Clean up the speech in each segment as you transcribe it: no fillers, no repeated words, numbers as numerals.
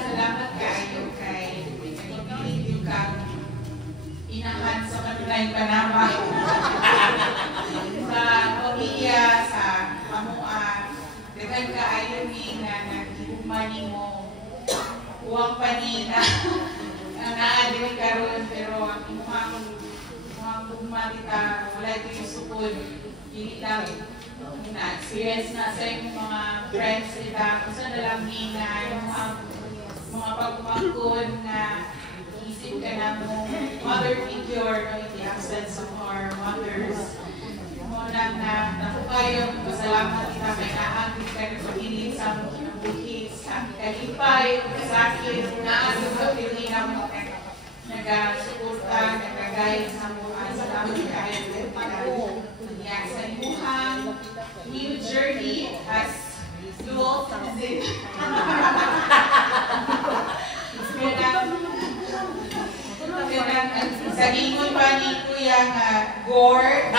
Salamat kayo kay pinipili kang inahan sa kanilay Panama. Sa pamilya, sa amua, dagan ka ayaw nga nag-humani mo. Huwag pa ni na naadili ka ron, pero ang imuhang kumatita, wala ito yung supod. Hindi lang na-experience na sa yung mga friends nila, kung saan nalang nga yung mga pagpapakon na isip ka na mo, mother figure, no, in the absence of our mothers. Muna na nakukayo, pasalamat kita kay naagit ka na pagilid sa mga kinabuhi, sa kalipay, sa akin, naagit ka pili na mo nag-suporta, nag-guide sa mga salamat kahit sa imuhang new journey as dual citizen. Sa ingon pa ni Kuya Gore,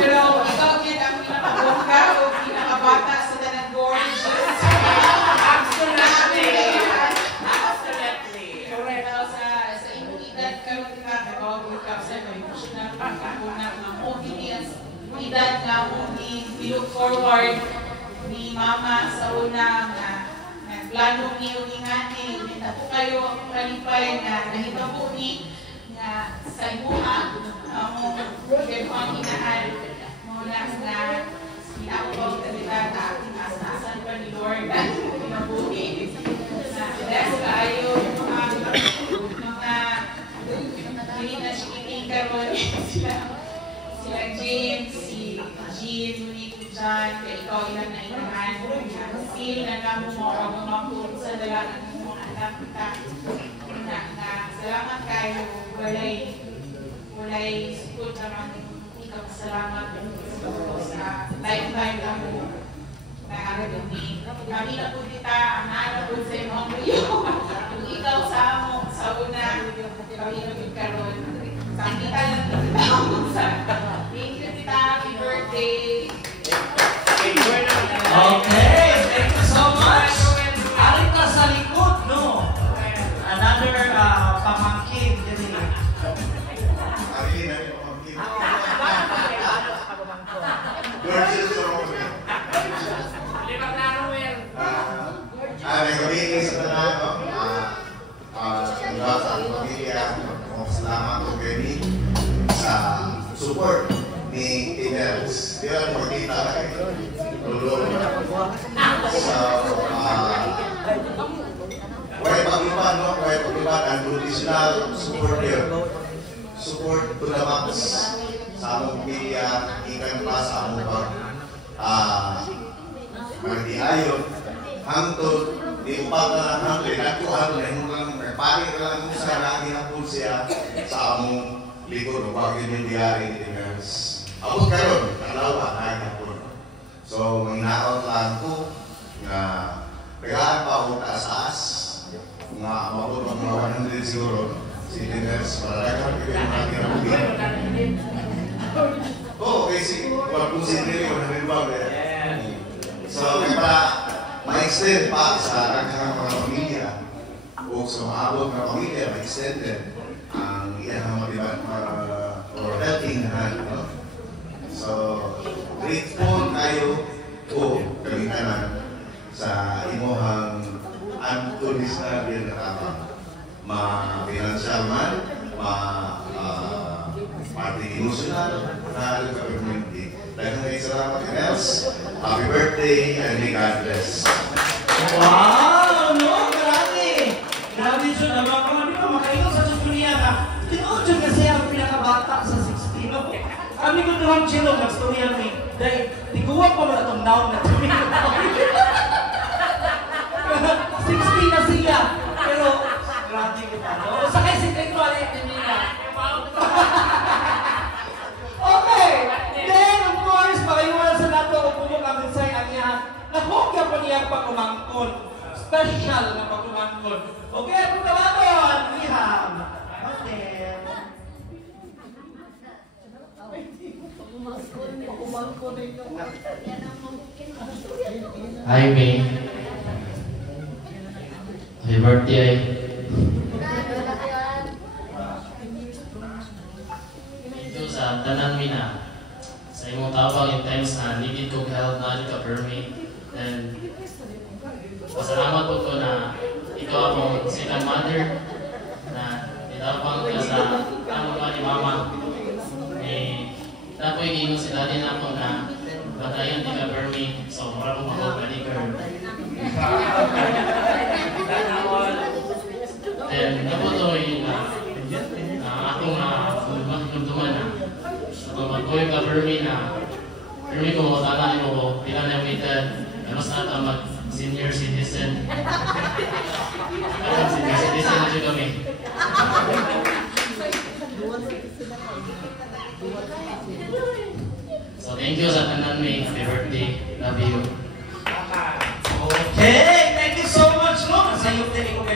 pero ikaw yan ang pinakabongga o pinakabata sa tanang gorgeous. Absolutely. Sa imong edad ka nakakawag ka sa emotional pagkakunan ng obedience. Edad na mong i-look forward ni Mama sa unang plano ni Uningani. Hindi po kayo ang kalipay na nahitabo ni nga sa imuha mong ang inahan mo na inapaw na nila na ating asasan pa ni Lord na pinabuhi. Bless kayo mga hindi na sikiting karon sila James, si Jean, Monique, John, kaya ikaw ilang na inahan feel na namo mo ang mamakot sa dalagang mga anak kita na salamat kayo walay sukod naman ikaw salamat sa lifetime na mo na araw ni kami na po kita ang naarapod sa imong buyo kung ikaw sa amo sa una kami na karon sa kita lang sa thank you kita, happy birthday. Okay, thank you so much. Aling ka sa likod, no? Another pamangkin. Gorgeous Roman. May kamili sa tanan, no? Sa pamilya, salamat ko kayo sa support ni Tinels. Di ba, magkita ka kayo. Lulong. So, why pag-iban, no? Why pag-iban, ang traditional support yun. Support to the max sa among pamilya, ikan pa sa among magdiayon. Hangtod, di upat na lang hangtod, nagkuhan na yung lang, pari ka lang mo sa naging hapon siya sa among likod, wag yun yung diyari ni Tinels. Abot karon, nakalawa, naging hapon. So, manginakaw lang ko na pegaan pa ako taas-taas nga mabot ang mga 100 siguro si Tinels maralagan ko yung mga kinabugin. Oo, kasi magpusin nila yung nabibag eh. So, para ma-extend pa sa kanyang mga pamilya o sa maabot ng pamilya, ma-extend din ang iyang mga or helping hand. So, grateful kayo o kamitanan sa imuhang antulis na binatama. Ma-financial man, ma-party emotional, na alam ka community. Dahil ngayon salamat Tinels. Happy birthday and may God bless. Wow! No? Grabe! Grabe siya naman. Kami pa makaingaw sa Tutunia ka. Tinood siya kasi ang pinakabata sa 16. Kami ko doon chilong nagstorya ni dahil tiguwag pa mo na itong down na tumingin. 16 na siya. Pero, grabe kita. No? Sakay si Tekno Alec nila. Okay! Then, of course, makaiwala sa nato kung pumok ang minsay ang niya. Nahukya po niya pag-umangkon. Special na pag-umangkon. Okay, kung tawagon, we have Hotel. Pag-umangkon ito. Yan ang mangkin. Hi, May. Happy birthday. Ito sa tanan mi na. Sa imong tabang in times na needed kong help na ka permit. Then, pasalamat po ko na ikaw akong second mother na itabang ka sa amo pa ni mama. Tapoy gingon sila din ako na batayan di ka permit. So, mura po ako baliker. Then, naputoy na akong magdumduman na kung mag-boy ka permit na permit ko mo tanan mo pila na yung edad na mas nata mag-senior citizen. Senior citizen na siya kami. So, thank you sa tanan May. Happy birthday. Love you. Okay, thank you so much, no? Sayop din ko